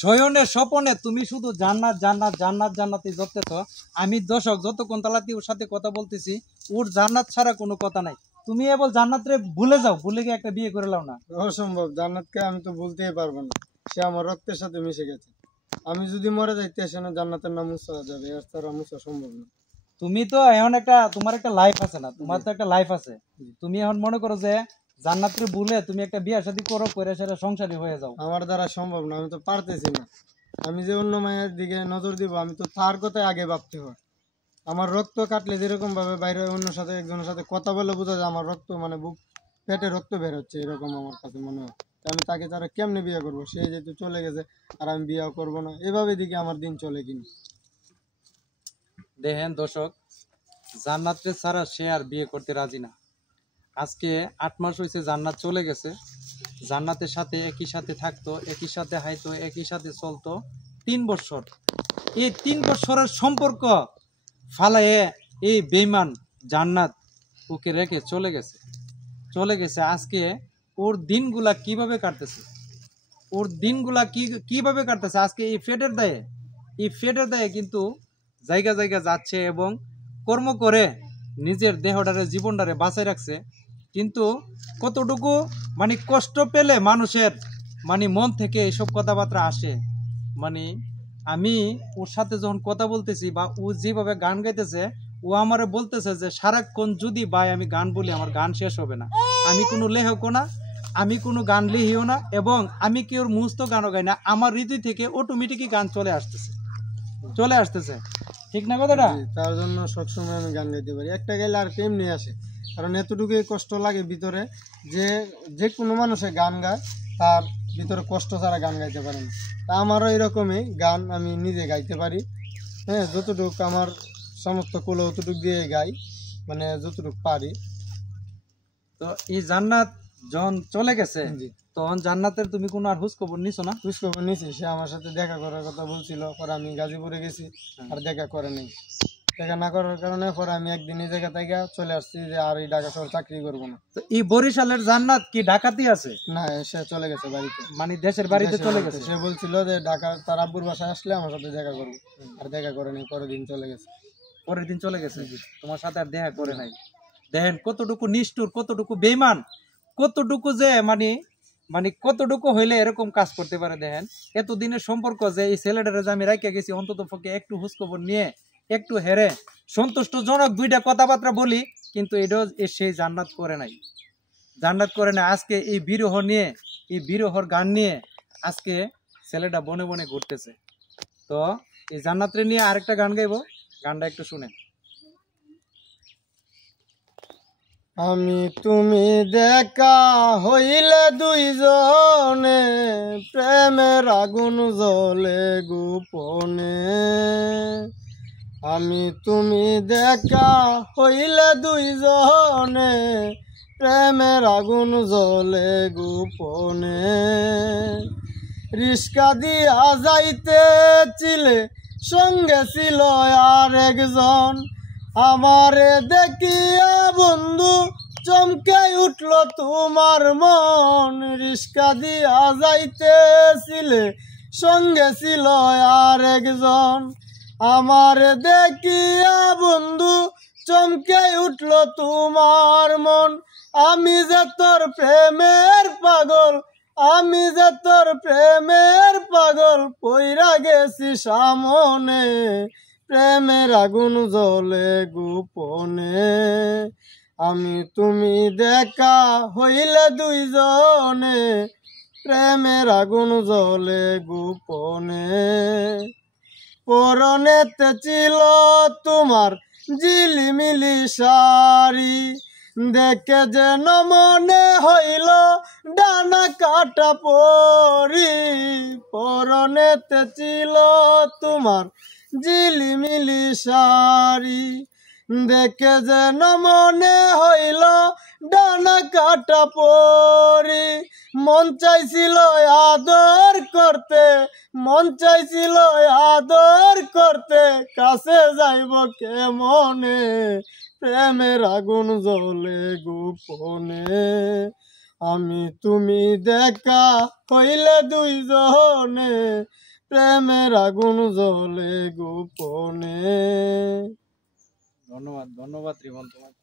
শয়নে স্বপনে তুমি শুধু জান্নাত জান্নাত জান্নাত জান্নাতই জপতেছ। আমি দর্শক যতক্ষণ তালাতি ওর সাথে কথা বলতেছি, ওর জান্নাত ছাড়া কোনো কথা নাই। তুমি এবল জান্নাত রে ভুলে যাও, ভুলে গিয়ে একটা বিয়ে করে লাও না। অসম্ভব, জান্নাতকে আমি তো বলতেই পারবো না, সে আমার রক্তের সাথে মিশে গেছে। আমি যদি মরে যাইতে আসে না, জান্নাতের নাম মুছা যাবে, এর ছাড়া মুছা সম্ভব না। তুমি তো এখন একটা তোমার একটা লাইফ আছে না, তোমার তো একটা লাইফ আছে। তুমি এখন মনে করো যে জান্নাত রে ভুলে তুমি একটা বিয়ে শাদী করো, করে সেটা সংসারী হয়ে যাও। আমার দ্বারা সম্ভব না, আমি তো পারতেছি না। আমি যে অন্য মায়ের দিকে নজর দিব, আমি তো তার কথাই আগে ভাবতে হয়। আমার রক্ত কাটলে যেরকম ভাবে বাইরে অন্য সাথে একজনের সাথে কথা বলে বোঝা যায় আমার রক্ত মানে বুক পেটে রক্ত বের হচ্ছে, এরকম আমার কাছে মনে হয়। আমি তাকে তারা কেমনে বিয়ে করবো? সে যেহেতু চলে গেছে আর আমি বিয়েও করবো না, এভাবে দিকে আমার দিন চলে কিনা। দেখেন দর্শক, জান্নাতরে ছাড়া সে আর বিয়ে করতে রাজি না। আজকে 8 মাস হয়েছে জান্নাত চলে গেছে। জান্নাতের সাথে একই সাথে থাকতো, একই সাথে হাইতো, একই সাথে চলতো 3 বছর। এই 3 বছরের সম্পর্ক ফালায়ে এই বেঈমান জান্নাত ওকে রেখে চলে গেছে। আজকে ওর দিনগুলা কিভাবে কাটতেছে, ওর দিনগুলা কিভাবে কাটতেছে আজকে এই ফেটের দায়ে কিন্তু জায়গা জায়গা যাচ্ছে এবং কর্ম করে নিজের দেহটারে জীবনটারে বাঁচাই রাখছে। কিন্তু কতটুকু মানে কষ্ট পেলে মানুষের মানে মন থেকে এইসব কথাবার্তা আসে। মানে আমি ওর সাথে যখন কথা বলতেছি বা ও যেভাবে গান গাইতেছে, ও আমারে বলতেছে যে সারাক্ষণ যদি ভাই আমি গান বলি আমার গান শেষ হবে না। আমি কোনো লেখকও না, আমি কোনো গান লিখিও না, এবং আমি কেউ মুস্ত গানও গাই না। আমার হৃদয় থেকে অটোমেটিকই গান চলে আসতেছে। ঠিক না কথাটা? তার জন্য সবসময় আমি গান গাইতে পারি, একটা গাইলে আর কেমনি আসে। কারণ এতটুকুই কষ্ট লাগে ভিতরে, যে যে কোনো মানুষে গান গায় তার ভিতরে কষ্ট ছাড়া গান গাইতে পারে না। তা আমারও এরকমই গান আমি নিজে গাইতে পারি। হ্যাঁ, যতটুকু আমার সমস্ত কুলো অতটুকু দিয়ে গাই, মানে যতটুকু পারি। তো এই জান্নাত যখন চলে গেছে তখন জান্নাতের তুমি কোনো আর খোঁজ খবর নিছো না? খোঁজ খবর নিছি, সে আমার সাথে দেখা করার কথা বলছিল, পরে আমি গাজীপুরে গেছি, আর দেখা করে নেই। দেখা না করার কারণে পরে আমি একদিন এই জায়গা থেকে চলে আসছি যে আর এই ঢাকা শহর চাকরি করবো না। তো এই বরিশালের জান্নাত কি ঢাকাতেই আছে? না, সে চলে গেছে বাড়িতে, মানে দেশের বাড়িতে চলে গেছে। সে বলছিল যে ঢাকা তার আব্বুর বাসায় আসলে আমার সাথে দেখা করবো, আর দেখা করে নাই, পরের দিন চলে গেছে। তোমার সাথে আর দেখা করে নাই। দেখেন কতটুকু নিষ্ঠুর, কতটুকু বেঈমান, কতটুকু যে মানে মানে কতটুকু হইলে এরকম কাজ করতে পারে। দেখেন এতদিনের সম্পর্ক যে এই ছেলেটারে যে আমি রাখিয়া গেছি, অন্তত পক্ষে একটু খোঁজখবর নিয়ে একটু হেরে সন্তুষ্টজনক 2টা কথাবার্তা বলি, কিন্তু এটাও সেই জান্নাত করে নাই। আজকে এই বিরহর গান নিয়ে আজকে ছেলেটা বনে বনে ঘুরতেছে। তো এই জান্নাতরে নিয়ে আরেকটা গান গাইবো, গানটা একটু শুনেন। আমি তুমি দেখা হইলে দুইজনে, প্রেমের আগুন জ্বলে গোপনে। আমি তুমি দেখা হইলে দুইজনে, প্রেমের আগুন জ্বলে গোপনে। রিস্কা দিয়া যাইতে চিলে, সঙ্গে ছিল আর একজন। আমারে দেখিয়া বন্ধু চমকে উঠল তোমার মন। রিস্কা দিয়া যাইতেছিলে, সঙ্গে ছিল আর একজন। আমারে দেখিয়া বন্ধু চমকে উঠল তোমার মন। আমি যে তোর প্রেমের পাগল, আমি যে তোর প্রেমের পাগল, পইরা গেছি সামনে, প্রেমের আগুন জ্বলে গোপনে। আমি তুমি দেখা হইলে দুইজনে, প্রেমের আগুন জ্বলে গোপনে। পরনেতে ছিল তোমার ঝিলিমিলি শাড়ি, দেখে যেন মনে হইল ডানা কাটা পরি। পরনেতে ছিল তোমার ঝিলিমিলি শাড়ি, দেখে যেন মনে হইল ডানা কাটা পরি। মন চাইছিল আদর করতে, মন চাইছিল আদর করতে, কাছে যাইব কেমনে, প্রেমের আগুন জ্বলে গোপনে। আমি তুমি দেখা হইলে দুইজনে প্রেমের আগুন জ্বলে গোপনে। ধন্যবাদ ধন্যবাদ রিমন তোমাকে।